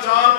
4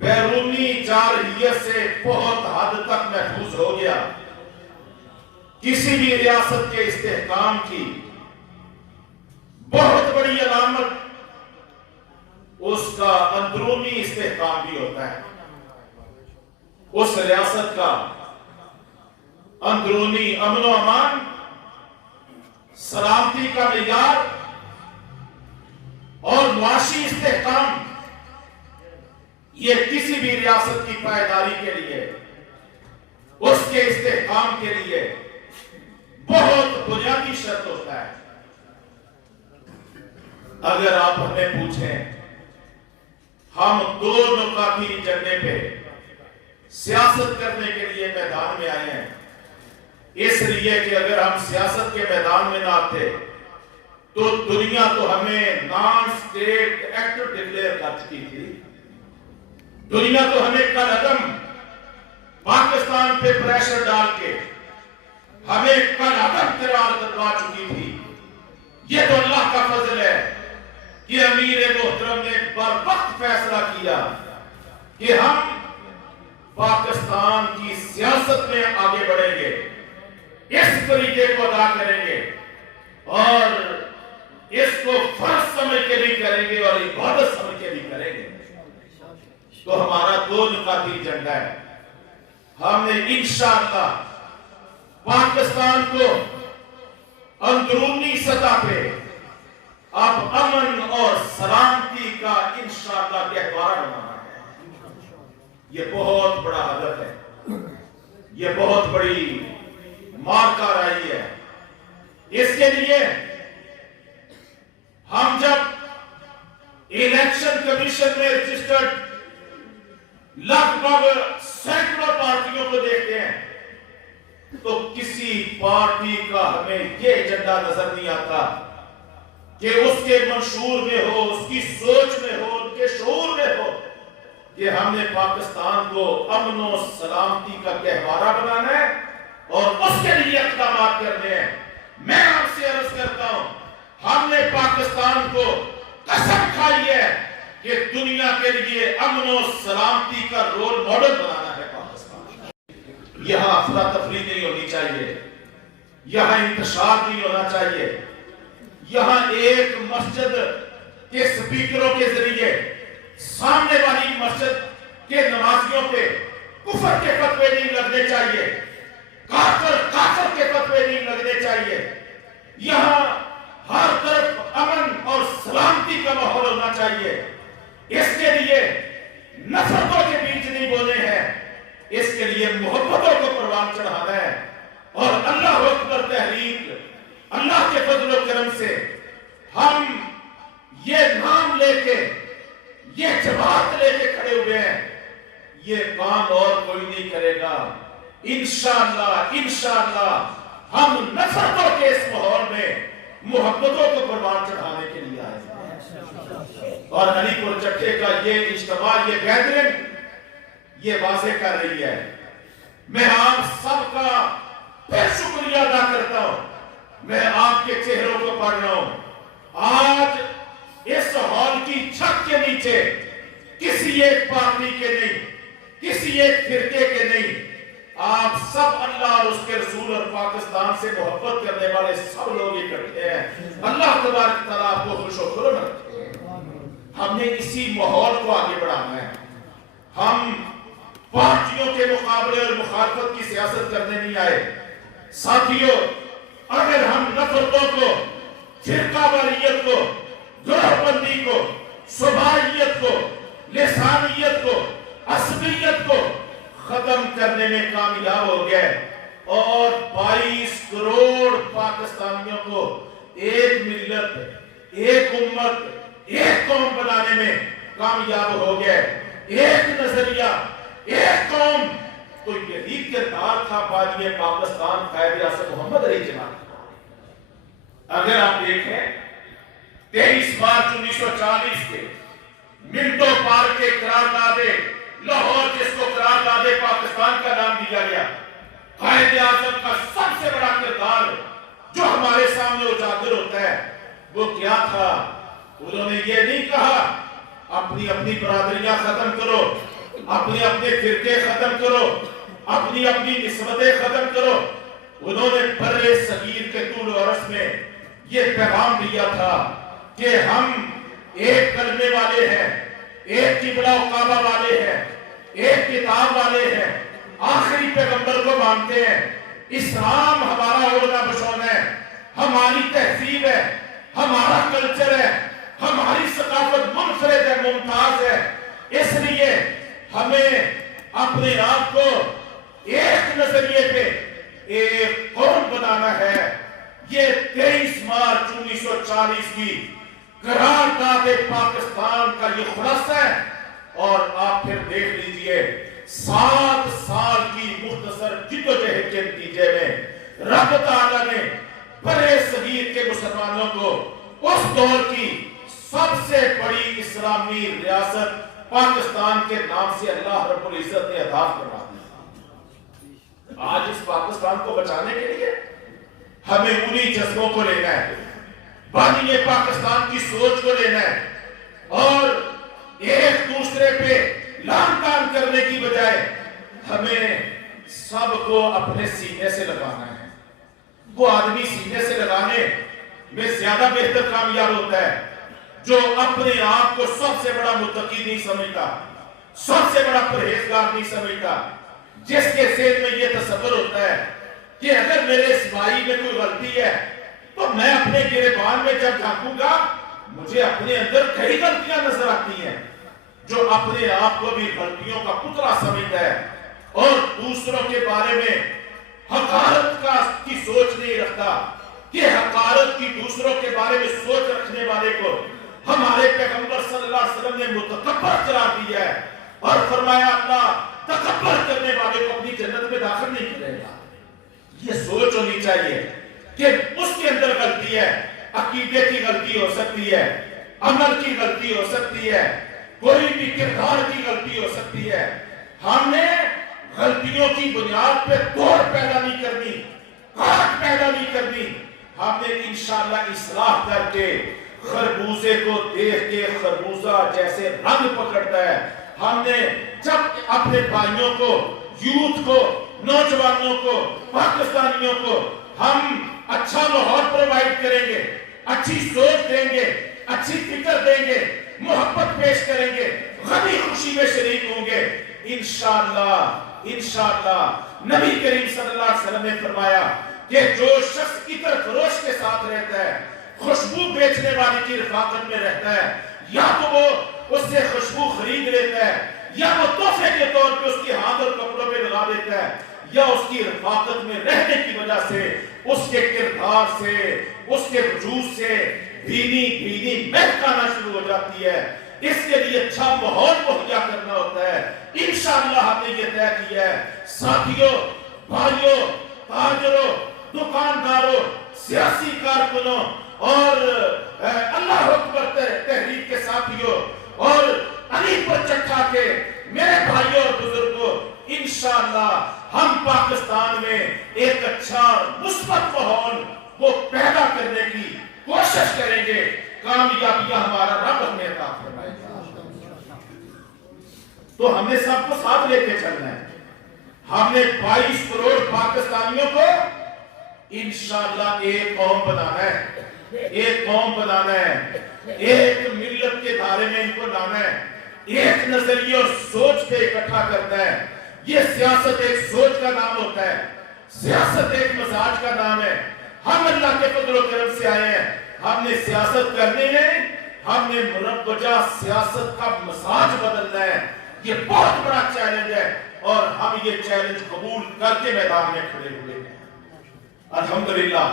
بیرونی جارحیت سے بہت حد تک محفوظ ہو گیا. کسی بھی ریاست کے استحکام کی بہت بڑی علامت اس کا اندرونی استحکام بھی ہوتا ہے. اس ریاست کا اندرونی امن و امان، سلامتی کا معیار اور معاشی استحکام، یہ کسی بھی ریاست کی پائیداری کے لیے، اس کے استحکام کے لیے بہت بنیادی شرط ہوتا ہے. اگر آپ ہمیں پوچھیں، ہم دو نکاتی ایجنڈے پہ سیاست کرنے کے لیے میدان میں آئے ہیں. اس لیے کہ اگر ہم سیاست کے میدان میں نہ آتے تو دنیا تو ہمیں نان اسٹیٹ ایکٹ ڈکلیئر کر چکی تھی. دنیا تو ہمیں کل عدم پاکستان پہ پریشر ڈال کے ہمیں کل عدم قرار کروا چکی تھی. یہ تو اللہ کا فضل ہے کہ امیر محترم نے بر وقت فیصلہ کیا کہ ہم پاکستان کی سیاست میں آگے بڑھیں گے، اس طریقے کو ادا کریں گے اور اس کو فرض سمجھ کے بھی کریں گے اور عبادت سمجھ کے بھی کریں گے. تو ہمارا دو نکاتی ایجنڈا ہے. ہم نے انشاءاللہ پاکستان کو اندرونی سطح پہ اب امن اور سلامتی کا انشاءاللہ گہوارہ بنانا ہے. یہ بہت بڑا ہدف ہے، یہ بہت بڑی مارکا رہی ہے. اس کے لیے ہم جب الیکشن کمیشن میں رجسٹرڈ لگ بھگ سینکڑوں پارٹیوں کو دیکھتے ہیں تو کسی پارٹی کا ہمیں یہ ایجنڈا نظر نہیں آتا کہ اس کے منشور میں ہو، اس کی سوچ میں ہو، ان کے شعور میں ہو کہ ہم نے پاکستان کو امن و سلامتی کا گہوارہ بنانا ہے اور اس کے لیے اقدامات کرنے ہیں. میں آپ سے عرض کرتا ہوں، ہم نے پاکستان کو قسم کھائی ہے کہ دنیا کے لیے امن و سلامتی کا رول ماڈل بنانا ہے. پاکستان یہاں افراتفری نہیں ہونی چاہیے، یہاں انتشار نہیں ہونا چاہیے. یہاں ایک مسجد کے سپیکروں کے ذریعے سامنے والی مسجد کے نمازیوں پہ کفر کے فتوے نہیں لگنے چاہیے، کافر کے فتوے نہیں لگنے چاہیے. یہاں ہر طرف امن اور سلامتی کا ماحول ہونا چاہیے. اس کے لیے نفرتوں کے بیچ نہیں بولے ہیں، اس کے لیے محبتوں کو پروان چڑھانا ہے. اور اللہ اکبر تحریک، اللہ کے فضل و کرم سے ہم یہ نام لے کے، یہ جماعت لے کے کھڑے ہوئے ہیں. یہ کام اور کوئی نہیں کرے گا. انشاءاللہ ہم نفرتوں کے اس ماحول میں محبتوں کو پروان چڑھانے کے لیے آئے ہیں. اور علی پور چٹھے کا یہ اجتماع، یہ گیدرنگ یہ واضح کر رہی ہے. میں آپ سب کا پھر شکریہ ادا کرتا ہوں. میں آپ کے چہروں کو پڑھ رہا ہوں. آج اس ہال کی چھت کے نیچے کسی ایک پارٹی کے نہیں، کسی ایک فرقے کے نہیں، آپ سب اللہ اور اس کے رسول اور پاکستان سے محبت کرنے والے سب لوگ اکٹھے ہیں. اللہ تبارک تعالیٰ آپ کو خوش و خرم رکھے. ہم نے اسی ماحول کو آگے بڑھانا ہے. ہم پارٹیوں کے مقابلے اور مخالفت کی سیاست کرنے نہیں آئے. ساتھیوں، اگر ہم نفرتوں کو، فرقہ واریت کو، گروہ بندی کو، صوبائیت کو، لسانیت کو، عصبیت کو ختم کرنے میں کامیاب ہو گئے اور 22 کروڑ پاکستانیوں کو ایک ملت، ایک امت، ایک قوم بنانے میں کامیاب ہو گئے، ایک نظریہ، ایک قوم، تو یہی کردار تھا بانی پاکستان قائد اعظم محمد علی جناح. اگر آپ دیکھیں 23 مارچ 1940 کے منٹو پارک کے قرارداد لاہور، جس کو قرارداد پاکستان کا نام دیا گیا، قائد اعظم کا سب سے بڑا کردار جو ہمارے سامنے اجاگر ہوتا ہے وہ کیا تھا؟ انہوں نے یہ نہیں کہا اپنی برادریاں ختم کرو، اپنے اپنے فرقے ختم کرو، اپنی اپنی نسبتیں ختم کرو۔ انہوں نے برے صغیر کے طول و عرض میں یہ پیغام دیا تھا کہ ہم ایک کلمے والے ہیں، ایک قبلہ و کعبہ والے ہیں، ایک کتاب والے ہیں، آخری پیغمبر کو مانتے ہیں۔ اسلام ہمارا اوڑھنا بچھونا ہے، ہماری تہذیب ہے، ہمارا کلچر ہے، ہماری ثقافت منفرد ہے، ممتاز ہے۔ اس لیے ہمیں اپنے آپ کو ایک نظریے پہ ایک قوم بنانا ہے۔ یہ 23 مارچ 1940 کی قرارداد پاکستان کا یہ خلاصہ ہے۔ اور آپ پھر دیکھ لیجئے 7 سال کی مختصر جدوجہد کے نتیجے میں رب تعالیٰ نے برے صغیر کے مسلمانوں کو اس دور کی سب سے بڑی اسلامی ریاست پاکستان کے نام سے اللہ رب العزت نے عطا فرما دیا۔ آج اس پاکستان کو بچانے کے لیے ہمیں انہی جذبوں کو لینا ہے، بانی پاکستان کی سوچ کو لینا ہے، اور ایک دوسرے پہ لان تان کرنے کی بجائے ہمیں سب کو اپنے سینے سے لگانا ہے۔ وہ آدمی سینے سے لگانے میں زیادہ بہتر کامیاب ہوتا ہے جو اپنے آپ کو سب سے بڑا متقی نہیں سمجھتا، سب سے بڑا پرہیزگار نہیں سمجھتا، جس کے ذہن میں یہ تصور ہوتا ہے کہ اگر میرے اسماعیل میں کوئی غلطی ہے تو میں اپنے گریبان میں جب جھانکوں گا مجھے اپنے اندر کئی غلطیاں نظر آتی ہیں۔ جو اپنے آپ کو بھی غلطیوں کا پتلا سمجھتا ہے اور دوسروں کے بارے میں حقارت کی سوچ نہیں رکھتا، کہ حقارت کی دوسروں کے بارے میں سوچ رکھنے والے کو ہمارے پیغمبر صلی اللہ علیہ وسلم نے متکبر قرار دیا ہے اور فرمایا اللہ تکبر کرنے والے کو اپنی جنت میں داخل نہیں کرے گا۔ یہ سوچ ہونی چاہیے کہ اس کے اندر غلطی ہے، عقیدے کی غلطی ہو سکتی ہے، عمل کی غلطی ہو سکتی ہے، کوئی بھی کردار کی غلطی ہو سکتی ہے۔ ہم نے غلطیوں کی بنیاد پہ توڑ پیدا نہیں کرنی، کاٹ پیدا نہیں کرنی۔ ہم نے انشاءاللہ اصلاح کر کے خربوزے کو دیکھ کے خربوزہ جیسے رنگ پکڑتا ہے، ہم نے جب اپنے بھائیوں کو، یوتھ کو، نوجوانوں کو، پاکستانیوں کو ہم اچھا ماحول پرووائڈ کریں گے، اچھی سوچ دیں گے، اچھی فکر دیں گے، محبت پیش کریں گے، غمی خوشی میں شریک ہوں گے، انشاءاللہ نبی کریم صلی اللہ علیہ وسلم نے فرمایا کہ جو شخص عطر فروش کے ساتھ رہتا ہے، خوشبو بیچنے والی کی رفاقت میں رہتا ہے، یا تو وہ اس سے خوشبو خرید لیتا ہے، یا وہ تحفے کے طور پہ اس کی ہاتھ اور کپڑوں پہ لگا دیتا ہے، یا اس کی رفاقت میں رہنے کی وجہ سے اس کے کردار سے، اس کے وجود سے بھینی مہک آنا شروع ہو جاتی ہے۔ اس کے لیے اچھا ماحول مہیا کرنا ہوتا ہے۔ انشاءاللہ ہم نے یہ طے کیا ہے، ساتھیوں، بھائیوں، تاجروں، دکانداروں، سیاسی کارکنوں اور اللہ اکبر تحریک کے ساتھیوں اور علی پر چٹھا کے میرے بھائیوں اور بزرگوں، انشاءاللہ ہم پاکستان میں ایک اچھا مثبت ماحول وہ پیدا کرنے کی کوشش کریں گے۔ کامیابیاں ہمارا رب ہمیں عطا فرمائے گا۔ تو ہم نے سب کو ساتھ لے کے چلنا ہے۔ ہم نے 22 کروڑ پاکستانیوں کو انشاءاللہ ایک قوم بنانا ہے، ایک قوم بنانا ہے، ایک ملت کے دھارے میں ان کو لانا ہے، ایک نظریہ اور سوچ پہ اکٹھا کرنا ہے۔ یہ سیاست ایک سوچ کا نام ہوتا ہے، سیاست ایک مزاج کا نام ہے۔ ہم اللہ کے فضل و کرم سے آئے ہیں، ہم نے سیاست کرنی ہے، ہم نے مروجہ سیاست کا مزاج بدلنا ہے۔ یہ بہت بڑا چیلنج ہے اور ہم یہ چیلنج قبول کر کے میدان میں کھڑے ہوئے ہیں۔ الحمدللہ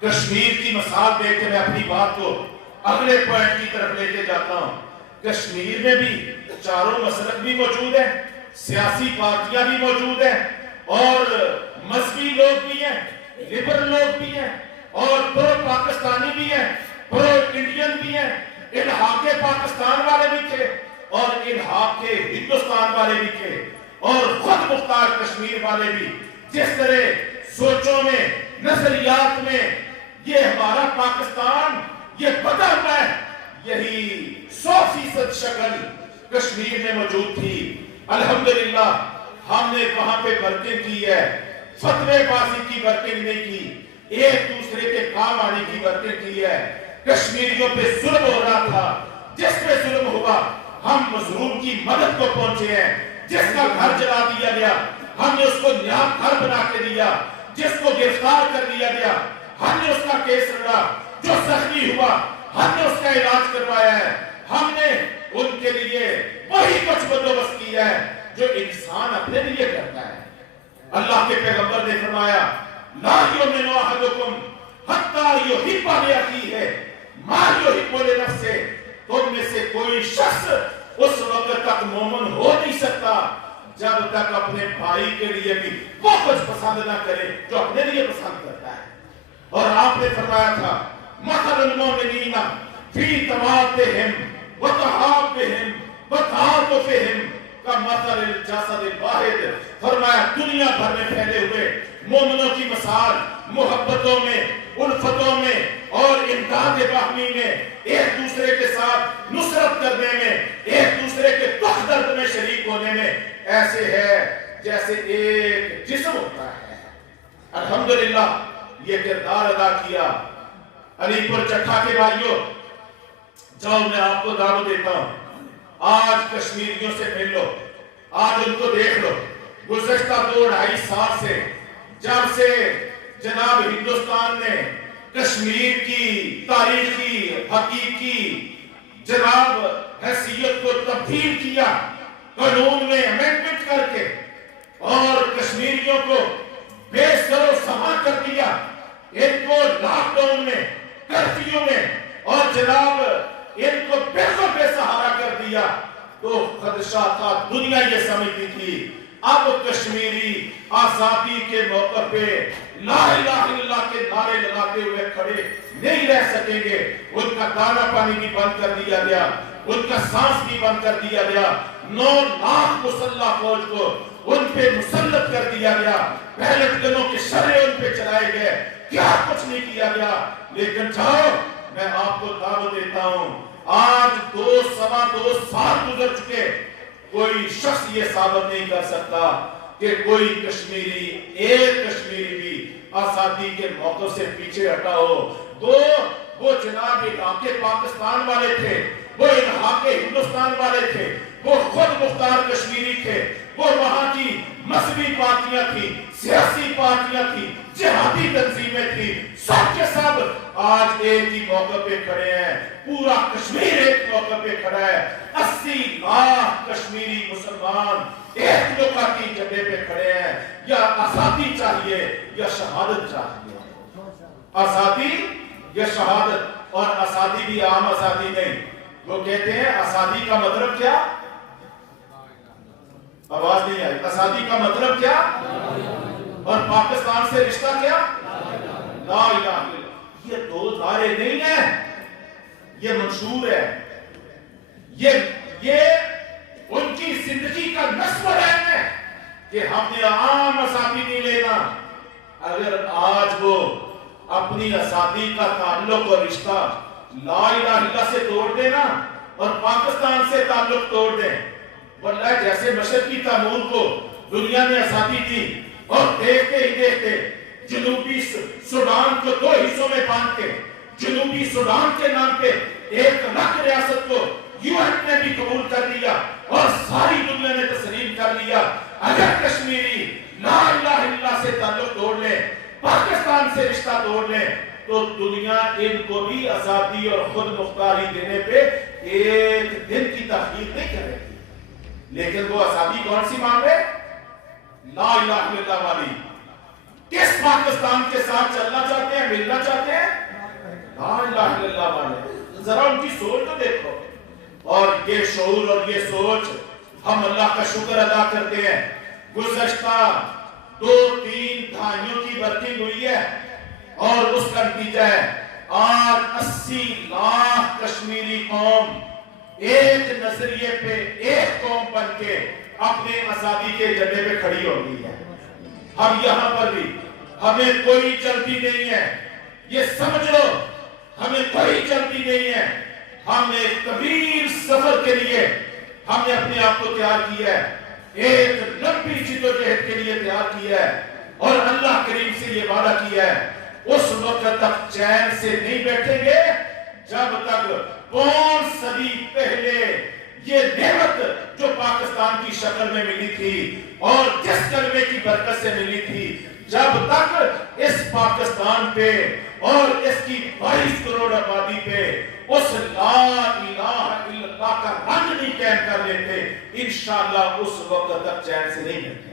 کشمیر کی مثال دے کے میں اپنی بات کو اگلے پوائنٹ کی طرف لے کے جاتا ہوں۔ کشمیر میں بھی چاروں مسلک بھی موجود ہیں، سیاسی پارٹیاں بھی موجود ہیں اور مذہبی لوگ بھی ہیں، لبرل لوگ بھی ہیں اور پرو پاکستانی بھی ہیں، پرو انڈین بھی ہیں، الحاق پاکستان والے بھی تھے اور الحاق ہندوستان والے بھی تھے اور خود مختار کشمیر والے بھی۔ جس طرح سوچوں میں، نظریات میں یہ ہمارا پاکستان یہ بدل ہوا ہے، یہی 100% شکل کشمیر میں موجود تھی۔ الحمدللہ ہم نے وہاں پہ برکنگ کی ہے، فتوے بازی کی برکنگ نہیں کی، ایک دوسرے کے کام آنے کی برکنگ کی ہے۔ کشمیریوں پہ ظلم ہو رہا تھا، جس پہ ظلم ہوا ہم مظلوم کی مدد کو پہنچے ہیں۔ جس کا گھر جلا دیا گیا ہم نے اس کو نیا گھر بنا کے دیا، جس کو گرفتار کر دیا گیا ہم نے اس کا کیس لڑا، جو زخمی ہوا ہم نے اس کا علاج کروایا ہے۔ ہم نے ان کے لیے وہی کچھ بندوبست کیا ہے جو انسان اپنے لیے کرتا ہے۔ اللہ کے پیغمبر نے فرمایا لا یؤمن احدکم حتی یحب لاخیہ ما یحب لنفسہ، تم میں سے کوئی شخص اس وقت تک مومن ہو نہیں سکتا جب تک اپنے بھائی کے لیے بھی وہ کچھ پسند نہ کرے جو اپنے لیے پسند کرتا ہے۔ اور آپ نے فرمایا تھا مثل المؤمنین فی توادہم وتحابہم وتعاطفہم کمثل الجسد الواحد، فرمایا دنیا بھر میں پھیلے ہوئے مومنوں کی مثال محبتوں میں، الفتوں میں اور امداد باہمی میں، ایک دوسرے کے ساتھ نصرت کرنے میں، ایک دوسرے کے دکھ درد میں شریک ہونے میں ایسے ہے جیسے ایک جسم ہوتا ہے۔ الحمدللہ یہ کردار ادا کیا۔ علی پور چٹھا کے بھائیوں، جاؤ میں آپ کو دعوت دیتا ہوں، آج کشمیریوں سے مل لو، آج ان کو دیکھ لو۔ گزشتہ 2-2.5 سال سے جب سے جناب ہندوستان نے کشمیر کی تاریخی حقیقی جناب حیثیت کو تبدیل کیا قانون میں امینڈمنٹ کر کے اور کشمیریوں کو بے سر و سما کر دیا، ان کو لاک ڈاؤن میں، کرفیو میں اور جناب ان کو بالکل بے سہارا کر دیا، تو خدشہ تھا، دنیا یہ سمجھتی تھی اب کشمیری آزادی کے موقع پہ لا الہ الا اللہ کے نعرے لگاتے ہوئے کھڑے نہیں رہ سکیں گے۔ ان کا دانا پانی بھی بند کر دیا گیا، ان کا سانس بھی بند کر دیا گیا، 9 لاکھ مسلح فوج کو ان پہ مسلط کر دیا گیا، پہلٹ گنوں کے شرے ان پہ چلائے گئے، کیا کچھ نہیں کیا گیا۔ لیکن جاؤ میں آپ کو دعوت دیتا ہوں، آج 2 سال گزر چکے، کوئی شخص یہ ثابت نہیں کر سکتا کہ کوئی کشمیری، ایک کشمیری بھی آزادی کے موقع سے پیچھے ہٹا ہو۔ وہ جناب علاقے پاکستان والے تھے، وہ علاقے ہندوستان والے تھے، وہ خود مختار کشمیری تھے، وہ وہاں کی مذہبی پارٹیاں تھیں، سیاسی پارٹیاں تھیں، جہادی تنظیمیں تھیں، سب کے سب آج ایک ہی موقع پہ کھڑے ہیں، پورا کشمیر ایک موقع پہ کھڑا ہے، 80 لاکھ کشمیری مسلمان ایک موقع کی جگہ پہ کھڑے ہیں۔ یا آزادی چاہیے یا شہادت چاہیے، آزادی یا شہادت، اور آزادی بھی عام آزادی نہیں۔ وہ کہتے ہیں آزادی کا مطلب کیا؟ آواز نہیں آئی، آزادی کا مطلب کیا؟ اور پاکستان سے رشتہ کیا؟ لا الہ الا اللہ۔ یہ 2 نعرے نہیں ہیں، یہ منشور ہے، یہ ان کی زندگی کا نصب ہے کہ ہم نے عام آزادی نہیں لینا۔ اگر آج وہ اپنی آزادی کا تعلق اور رشتہ لا الہ الا اللہ سے توڑ دینا اور پاکستان سے تعلق توڑ دیں، واللہ جیسے مشرقی تیمور کو دنیا نے آزادی دی اور دیکھتے ہی دیکھتے جنوبی سوڈان کو 2 حصوں میں بانٹ کے جنوبی سوڈان کے نام پہ ایک الگ ریاست کو UN نے بھی قبول کر لیا اور ساری دنیا نے تسلیم کر لیا۔ اگر کشمیری لا الہ الا اللہ سے تعلق توڑ لیں، پاکستان سے رشتہ توڑ لیں، تو دنیا ان کو بھی آزادی اور خود مختاری دینے پہ ایک دن کی تاخیر نہیں کرے گی۔ لیکن وہ آزادی کون سی مانگے؟ لا الہ الا اللہ والی۔ کس پاکستان کے ساتھ چلنا چاہتے ہیں، ملنا چاہتے ہیں؟ لا الہ الا اللہ والے۔ ذرا ان کی سوچ تو دیکھو، اور یہ شعور اور یہ سوچ ہم اللہ کا شکر ادا کرتے ہیں۔ گزشتہ 2-3 دہائیوں کی ورکنگ ہوئی ہے اور اس کا نتیجہ ہے آج 80 لاکھ کشمیری قوم ایک نظریے پہ ایک قوم بن کے اپنے آزادی کے جھنڈے پہ کھڑی ہو گئی ہے۔ ہم یہاں پر بھی ہمیں کوئی جلدی نہیں ہے، یہ سمجھ لو ہمیں کوئی جلدی نہیں ہے۔ ہم ایک طویل سفر کے لیے ہم نے اپنے آپ کو تیار کیا ہے۔ ایک لمبی جدوجہد کے لیے تیار کیا ہے اور اللہ کریم سے یہ وعدہ کیا ہے اس وقت تک چین سے نہیں بیٹھیں گے جب تک 5 صدی پہلے یہ نعمت جو پاکستان کی شکل میں ملی تھی اور جس کلمے کی برکت سے ملی تھی، جب تک اس پاکستان پہ اور اس کی 22 کروڑ آبادی پہ اس لا الہ الا اللہ کا رنگ نہیں قائم کر لیتے، انشاءاللہ اس وقت تک چین سے نہیں بیٹھیں۔